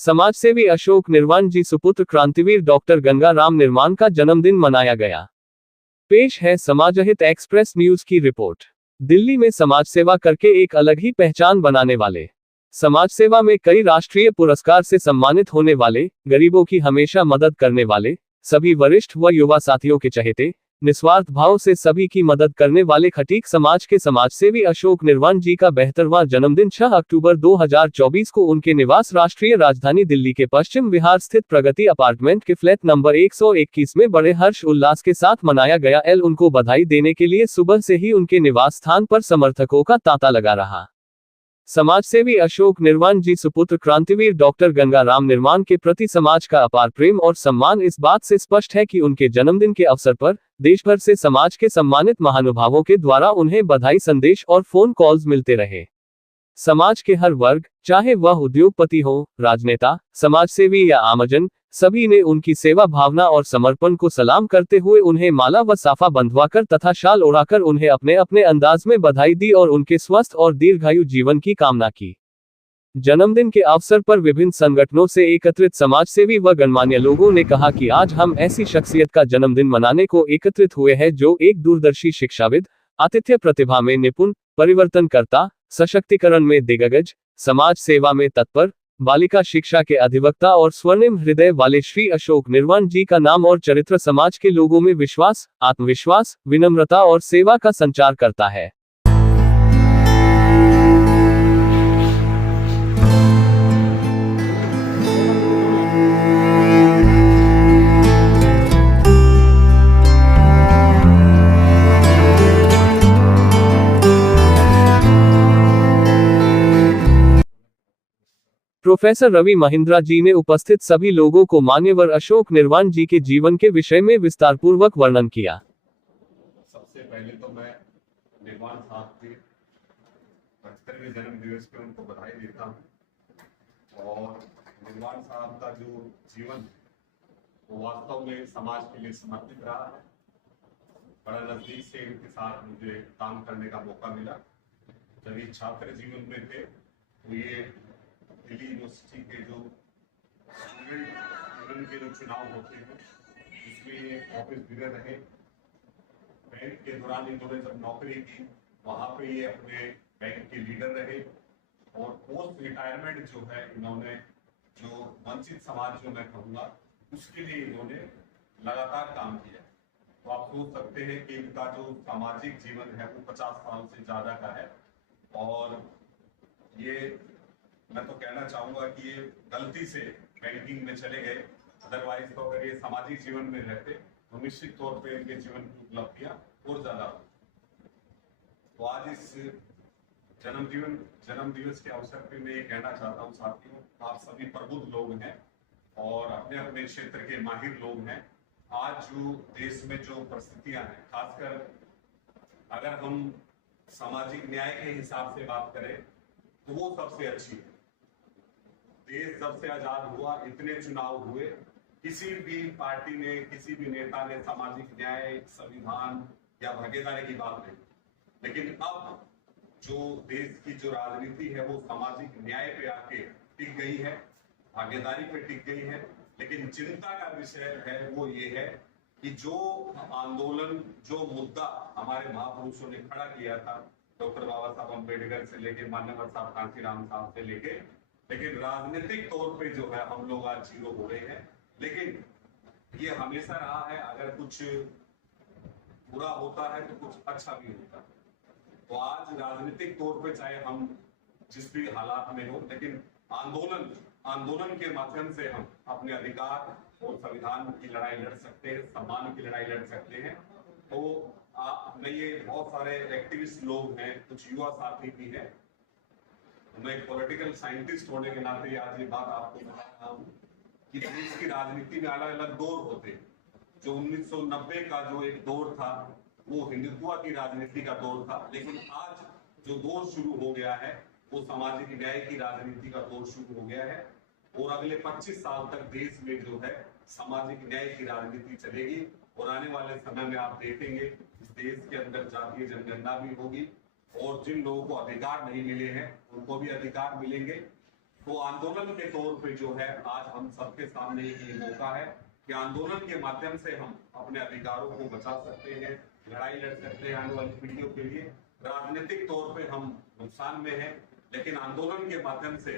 समाजसेवी अशोक निर्वाण जी सुपुत्र क्रांतिवीर डॉक्टर गंगाराम निर्वाण का जन्मदिन मनाया गया। पेश है समाजहित एक्सप्रेस न्यूज की रिपोर्ट। दिल्ली में समाज सेवा करके एक अलग ही पहचान बनाने वाले, समाज सेवा में कई राष्ट्रीय पुरस्कार से सम्मानित होने वाले, गरीबों की हमेशा मदद करने वाले, सभी वरिष्ठ व युवा साथियों के चहेते, निस्वार्थ भाव से सभी की मदद करने वाले खटीक समाज के समाजसेवी अशोक निर्वाण जी का 72वां जन्मदिन 6 अक्टूबर 2024 को उनके निवास राष्ट्रीय राजधानी दिल्ली के पश्चिम विहार स्थित प्रगति अपार्टमेंट के फ्लैट नंबर 121 में बड़े हर्ष उल्लास के साथ मनाया गया। उनको बधाई देने के लिए सुबह से ही उनके निवास स्थान पर समर्थकों का तांता लगा रहा। समाजसेवी अशोक निर्वाण जी सुपुत्र क्रांतिवीर डॉक्टर गंगाराम निर्वाण के प्रति समाज का अपार प्रेम और सम्मान इस बात से स्पष्ट है कि उनके जन्मदिन के अवसर पर देश भर से समाज के सम्मानित महानुभावों के द्वारा उन्हें बधाई संदेश और फोन कॉल्स मिलते रहे। समाज के हर वर्ग, चाहे वह उद्योगपति हो, राजनेता, समाजसेवी या आमजन, सभी ने उनकी सेवा भावना और समर्पण को सलाम करते हुए उन्हें माला व साफा बंधवाकर तथा शाल ओढ़ाकर उन्हें अपने अपने अंदाज में बधाई दी और उनके स्वस्थ और दीर्घायु जीवन की कामना की। जन्मदिन के अवसर पर विभिन्न संगठनों से एकत्रित समाजसेवी व गणमान्य लोगों ने कहा कि आज हम ऐसी शख्सियत का जन्मदिन मनाने को एकत्रित हुए हैं जो एक दूरदर्शी शिक्षाविद, आतिथ्य प्रतिभा में निपुण, परिवर्तनकर्ता, सशक्तिकरण में दिग्गज, समाज सेवा में तत्पर, बालिका शिक्षा के अधिवक्ता और स्वर्णिम हृदय वाले श्री अशोक निर्वाण जी का नाम और चरित्र समाज के लोगों में विश्वास, आत्मविश्वास, विनम्रता और सेवा का संचार करता है। प्रोफेसर रवि महिंद्रा जी ने उपस्थित सभी लोगों को मान्यवर अशोक निर्वाण जी के जीवन के विषय में विस्तारपूर्वक वर्णन किया। सबसे पहले तो मैं निर्वाण साहब के 75वें जन्म दिवस पे उनको बधाई देता हूँ। और निर्वाण साहब का जो जीवन वो वास्तव में समाज के लिए समर्पित रहा है। बड़ा नजदीक से इनके साथ मुझे काम करने का मौका मिला। जब ये छात्र जीवन में थे तो ये दिल्ली यूनिवर्सिटी के जो स्टूडेंट के जो चुनाव होते हैं इसमें ये ऑफिस बिगड़ रहे। बैंक के दौरान इन्होंने जब नौकरी की वहाँ पे ये अपने बैंक के लीडर रहे और पोस्ट रिटायरमेंट जो है इन्होंने जो वंचित समाज जो मैं कहूँगा उसके लिए इन्होंने लगातार काम किया। तो आप सोच सकते हैं कि इनका जो सामाजिक जीवन है वो 50 साल से ज़्यादा का है। और ये मैं तो कहना चाहूँगा कि ये गलती से बैंकिंग में चले गए, अदरवाइज तो अगर ये सामाजिक जीवन में रहते तो निश्चित तौर पे इनके जीवन की उपलब्धियां और ज्यादा होती। तो आज इस जन्म दिवस के अवसर पे मैं ये कहना चाहता हूँ साथियों, आप सभी प्रबुद्ध लोग हैं और अपने अपने क्षेत्र के माहिर लोग हैं। आज जो देश में जो परिस्थितियां हैं, खासकर अगर हम सामाजिक न्याय के हिसाब से बात करें तो वो सबसे अच्छी है। देश जब से आजाद हुआ इतने चुनाव हुए, किसी भी पार्टी ने, किसी भी नेता ने सामाजिक न्याय, संविधान या भागीदारी की बात नहीं। लेकिन अब जो देश की जो राजनीति है वो सामाजिक न्याय पे आके टिक गई है, भागीदारी पे टिक गई है। लेकिन चिंता का विषय है वो ये है कि जो आंदोलन, जो मुद्दा हमारे महापुरुषों ने खड़ा किया था, डॉक्टर बाबा साहब अम्बेडकर से लेके मान्यवर साहब कांशीराम साहब से लेके, लेकिन राजनीतिक तौर पे जो है हम लोग आज जीरो हो रहे हैं। लेकिन ये हमेशा रहा है, अगर कुछ बुरा होता है तो कुछ अच्छा भी होता है। तो आज राजनीतिक तौर पे चाहे हम जिस भी हालात में हो, लेकिन आंदोलन के माध्यम से हम अपने अधिकार और संविधान की लड़ाई लड़ सकते हैं, सम्मान की लड़ाई लड़ सकते हैं। तो मैं ये बहुत सारे एक्टिविस्ट लोग हैं, कुछ युवा साथी भी हैं। मैं एक पॉलिटिकल साइंटिस्ट होने के नाते आज ये बात आपको बता रहा हूँ कि देश की राजनीति में अलग अलग दौर होते हैं। जो 1990 का जो एक दौर था वो हिंदुत्व की राजनीति का दौर था, लेकिन आज जो दौर शुरू हो गया है वो सामाजिक न्याय की राजनीति का दौर शुरू हो गया है। और अगले 25 साल तक देश में जो है सामाजिक न्याय की राजनीति चलेगी। और आने वाले समय में आप देखेंगे इस देश के अंदर जातीय जनगणना भी होगी और जिन लोगों को अधिकार नहीं मिले हैं उनको भी अधिकार मिलेंगे। तो आंदोलन के तौर पे जो है आज हम सबके सामने ये मौका है कि आंदोलन के माध्यम से हम अपने अधिकारों को बचा सकते हैं, लड़ाई लड़ सकते हैं आने वाली पीढ़ियों के लिए। राजनीतिक तौर पे हम नुकसान में हैं, लेकिन आंदोलन के माध्यम से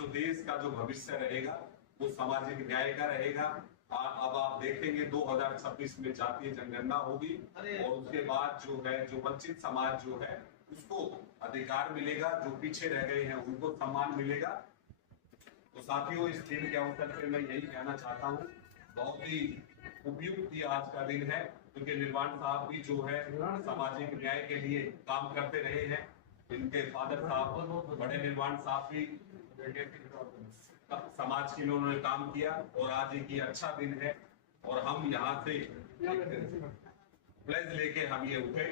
जो देश का जो भविष्य रहेगा वो सामाजिक न्याय का रहेगा। अब आप देखेंगे 2026 में जातीय जनगणना होगी और उसके बाद जो है जो वंचित समाज जो है उसको अधिकार मिलेगा, जो पीछे रह गए हैं उनको सम्मान मिलेगा। तो साथियों, इस दिन के अवसर पे मैं यही कहना चाहता हूँ, बहुत ही उपयुक्त ये आज का दिन है, क्योंकि निर्वाण साहब भी जो है सामाजिक न्याय के लिए काम करते रहे हैं। इनके फादर साहब बड़े निर्वाण साहब भी समाज के लिए उन्होंने काम किया और आज एक ये अच्छा दिन है और हम यहाँ से प्लेज लेके हम ये उठे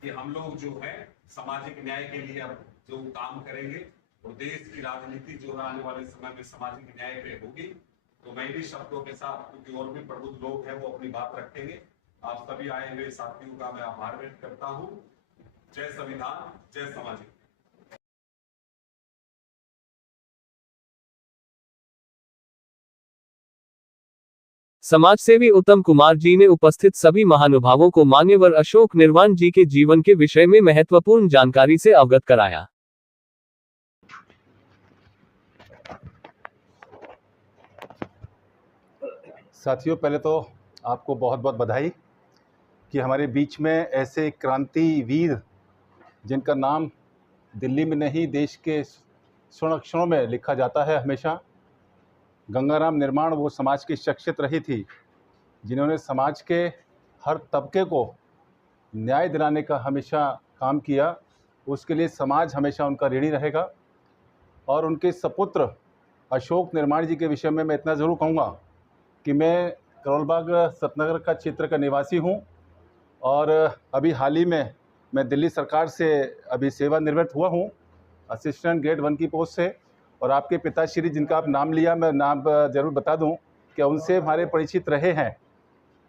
कि हम लोग जो है सामाजिक न्याय के लिए अब जो काम करेंगे और देश की राजनीति जो है आने वाले समय में सामाजिक न्याय पे होगी। तो मैं भी शब्दों के साथ, क्योंकि और भी प्रबुद्ध लोग हैं वो अपनी बात रखेंगे, आप सभी आए हुए साथियों का मैं आभार व्यक्त करता हूँ। जय संविधान, जय सामाजिक। समाजसेवी उत्तम कुमार जी ने उपस्थित सभी महानुभावों को मान्यवर अशोक निर्वाण जी के जीवन के विषय में महत्वपूर्ण जानकारी से अवगत कराया। साथियों, पहले तो आपको बहुत बहुत बधाई कि हमारे बीच में ऐसे क्रांतिवीर जिनका नाम दिल्ली में नहीं देश के स्वर्ण अक्षरों में लिखा जाता है हमेशा। गंगाराम निर्माण वो समाज की शख्सियत रही थी जिन्होंने समाज के हर तबके को न्याय दिलाने का हमेशा काम किया। उसके लिए समाज हमेशा उनका ऋणी रहेगा। और उनके सपुत्र अशोक निर्माण जी के विषय में मैं इतना ज़रूर कहूँगा कि मैं करोलबाग सतनगर का क्षेत्र का निवासी हूँ और अभी हाल ही में मैं दिल्ली सरकार से अभी सेवानिवृत्त हुआ हूँ, असिस्टेंट ग्रेड 1 की पोस्ट से। और आपके पिताश्री जिनका आप नाम लिया, मैं नाम ज़रूर बता दूं कि उनसे हमारे परिचित रहे हैं,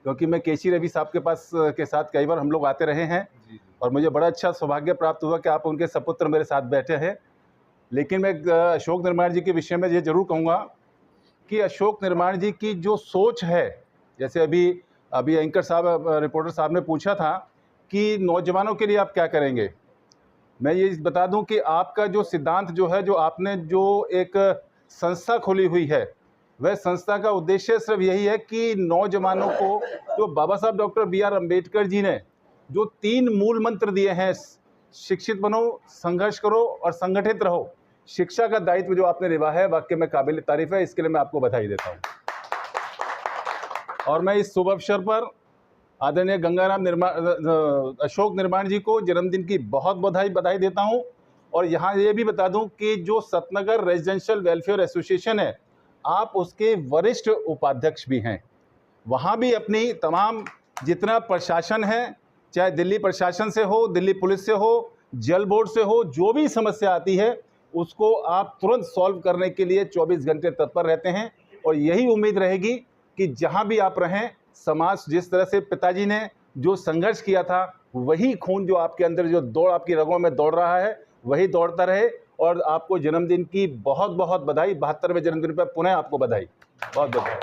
क्योंकि मैं केसी रवि साहब के पास के साथ कई बार हम लोग आते रहे हैं और मुझे बड़ा अच्छा सौभाग्य प्राप्त हुआ कि आप उनके सपुत्र मेरे साथ बैठे हैं। लेकिन मैं अशोक निर्माण जी के विषय में ये ज़रूर कहूँगा कि अशोक निर्माण जी की जो सोच है, जैसे अभी एंकर साहब, रिपोर्टर साहब ने पूछा था कि नौजवानों के लिए आप क्या करेंगे, मैं ये बता दूं कि आपका जो सिद्धांत जो है, जो आपने जो एक संस्था खोली हुई है, वह संस्था का उद्देश्य सिर्फ यही है कि नौजवानों को, जो बाबा साहब डॉक्टर B.R. अम्बेडकर जी ने जो 3 मूल मंत्र दिए हैं, शिक्षित बनो, संघर्ष करो और संगठित रहो, शिक्षा का दायित्व जो आपने निभाया है वाकई में काबिल तारीफ है। इसके लिए मैं आपको बधाई देता हूँ। और मैं इस शुभ अवसर पर आदरणीय गंगाराम अशोक निर्माण जी को जन्मदिन की बहुत बधाई देता हूं। और यहाँ ये भी बता दूं कि जो सतनगर रेजिडेंशियल वेलफेयर एसोसिएशन है, आप उसके वरिष्ठ उपाध्यक्ष भी हैं। वहाँ भी अपनी तमाम जितना प्रशासन है, चाहे दिल्ली प्रशासन से हो, दिल्ली पुलिस से हो, जल बोर्ड से हो, जो भी समस्या आती है उसको आप तुरंत सॉल्व करने के लिए 24 घंटे तत्पर रहते हैं। और यही उम्मीद रहेगी कि जहाँ भी आप रहें, समाज जिस तरह से पिताजी ने जो संघर्ष किया था, वही खून जो आपके अंदर, जो दौड़ आपकी रगों में दौड़ रहा है, वही दौड़ता रहे। और आपको जन्मदिन की बहुत बहुत बधाई, 72वें जन्मदिन पर पुनः आपको बधाई, बहुत बहुत बधाई।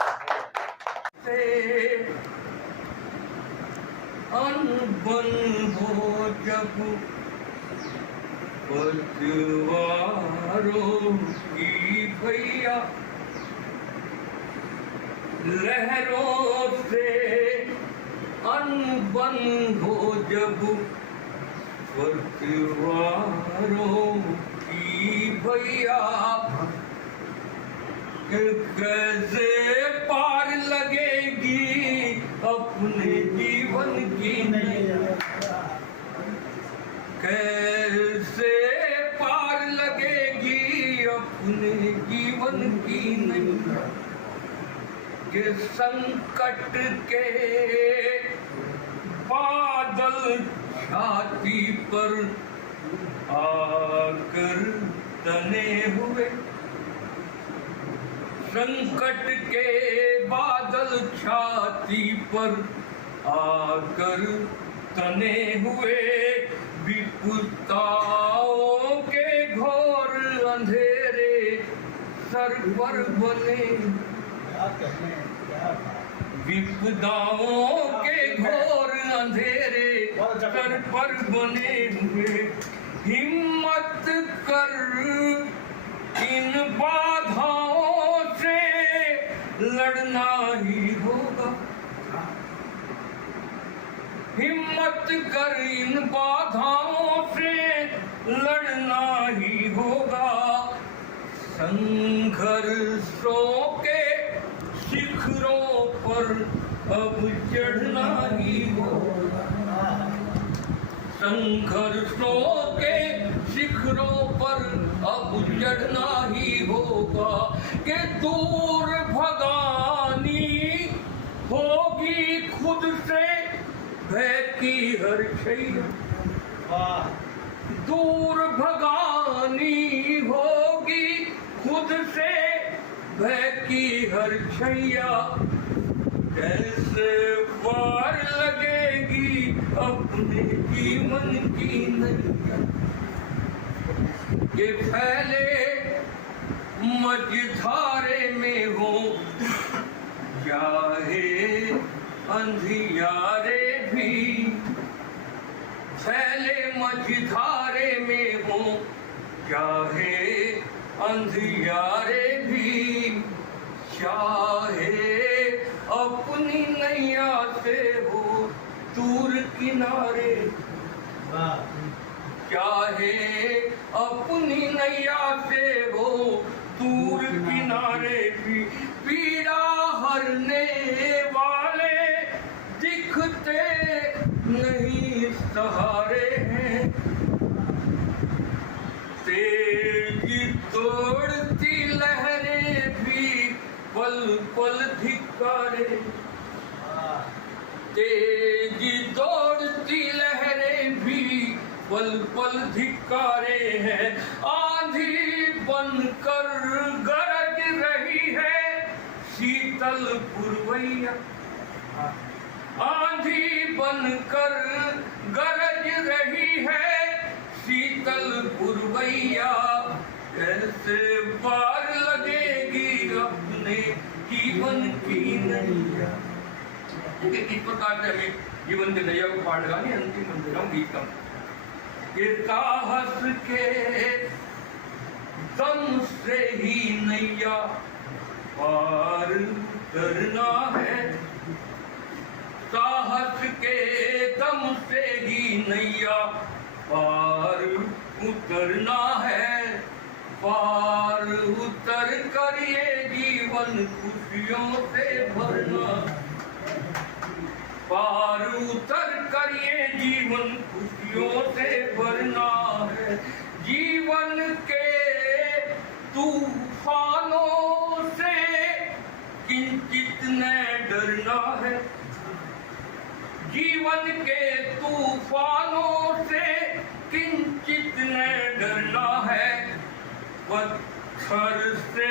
लहरों से अनबन हो जब पतवारों की भैया, कैसे पार लगेगी अपने जीवन की नैया, कैसे पार लगेगी अपने जीवन की नैया, के संकट के बादल छाती पर आकर तने हुए, संकट के बादल छाती पर आकर तने हुए, विपदाओं के घोर अंधेरे पर बने, विपदाओं के घोर अंधेरे सर पर बने हुए, हिम्मत कर इन बाधाओं से लड़ना ही होगा, हिम्मत कर इन बाधाओं से लड़ना ही होगा, संघर्षों के शिखरों पर अब चढ़ना ही होगा, संघर्षों के शिखरों पर अब चढ़ना ही होगा, कि दूर भगानी होगी खुद से भय की हर छैया, दूर भगानी होगी खुद से भय की हर छैया, कैसे पार लगेगी अपने जीवन की नैया, ये फैले मझधारे में हो चाहे अंधियारे भी, फैले मझधारे में हो चाहे अंधियारे भी, चाहे अपनी नैया से हो दूर किनारे, चाहे अपनी नैया से हो दूर किनारे भी, पीड़ा हरने वाले दिखते नहीं सहारे हैं, तेज दौड़ती लहरें भी पल पल धिक्कारे, तेज दौड़ती लहरें भी पल पल धिक्कारे हैं, आंधी बनकर गरज रही है शीतल पुरवैया, आंधी बनकर गरज रही है शीतल पुरवैया, कैसे पार लगेगी अपने जीवन की नैया। इस प्रकार से हमें जीवन की नैया को पार लगानी अंतिम मंजिल गीत का कि साहस के दम से ही नैया पार करना है, साहस के दम से ही नैया पार उतरना है, पार उतर कर ये जीवन खुशियों से भरना, पार उतर कर ये जीवन खुशियों से भरना है, जीवन के तूफानों से किंचित न डरना है, जीवन के तूफानों से किंचित न डरना है, पत्थर से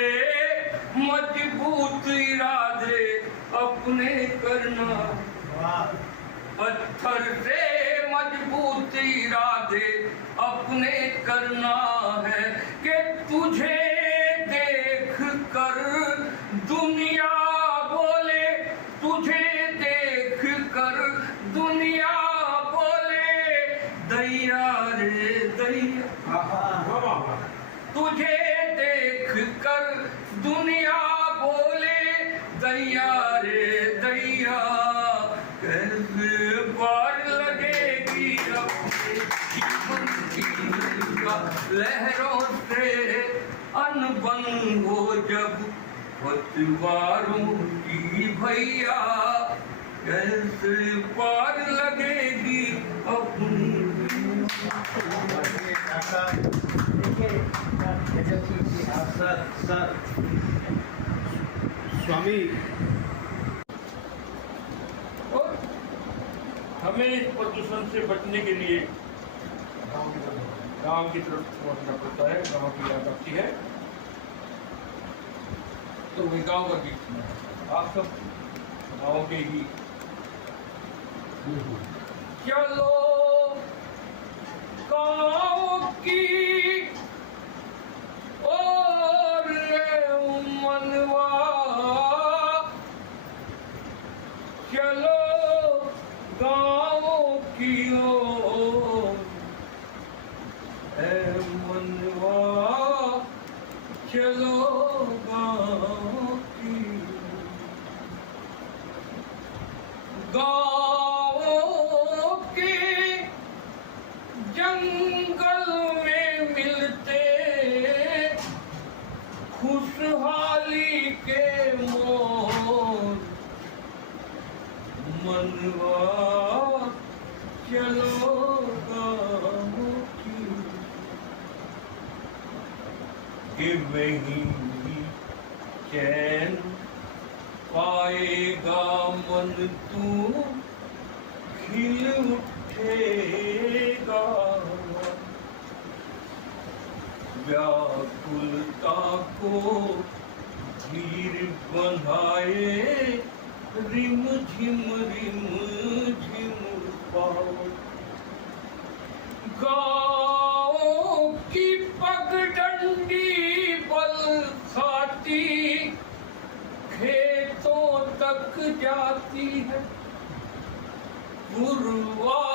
मजबूत इरादे अपने करना, पत्थर से मजबूत इरादे अपने करना है, कि तुझे देख कर दुनिया बोले, तुझे देख कर दुनिया बोले दैया रे दैया, तुझे देख कर दुनिया बोले दैया रे दैया, कैसे पार लगेगी अपने जीवन की नैया, लहरों से अनबन हो जब पतवारों की भैया, कैसे पार लगेगी अपनी। स्वामी और हमें इस प्रदूषण से बचने के लिए गांव की तरफ पहुंचना पड़ता है, गांव की याद आती है, तो वही गांव का गीत सुना है। आप सब गांव के ही चलो गांव की और की ओर ऐ मनवा चलो गाँव की गाँव के जंगल में मिलते खुशहाली के मोर मनवा चलो गाँव की कि वहीं चैन पाएगा मन तू खिल उठेगा व्याकुलता को धीर बंधाए रिम झिम पाओ गाँव की पगडंडी बल खाती खेतों तक जाती है पुरवा